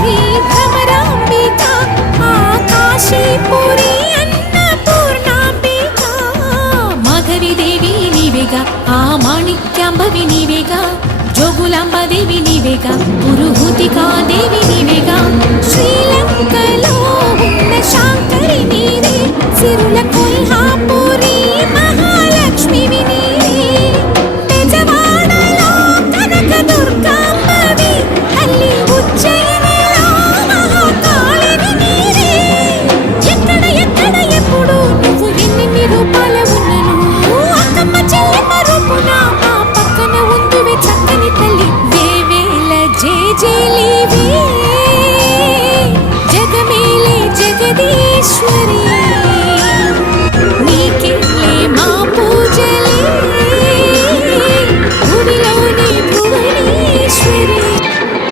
శ్రీ భ్రమరాంబిక ఆ కాశీపురి అన్నపూర్ణాంబిక మాధవి దేవి నీవేగా ఆ మాణిక్యాంబవి నీవేగా జోగులాంబ దేవి నీవేగా పురుహూతికా దేవి నీవేగా శ్రీలంకలో ఉన్న శాంకరి నీవే సిరుల కొల్హాపురి మహాలక్ష్మివి నీవే బెజవాడలో కనక దుర్గాంబవి అల్లి ఉజ్జయినిలో మహాకాళిని నీవే ఎక్కడ ఎక్కడ ఎప్పుడు నువ్వు ఎన్ని రూపాల ఉన్నను అక్కమ్మ చెల్లెమ్మ రూపున ఆ పక్కన ఉందివి చక్కని తల్లి దేవేల జేజేలివే జగమేలే జగదీశ్వరి నీకే మా పూజలు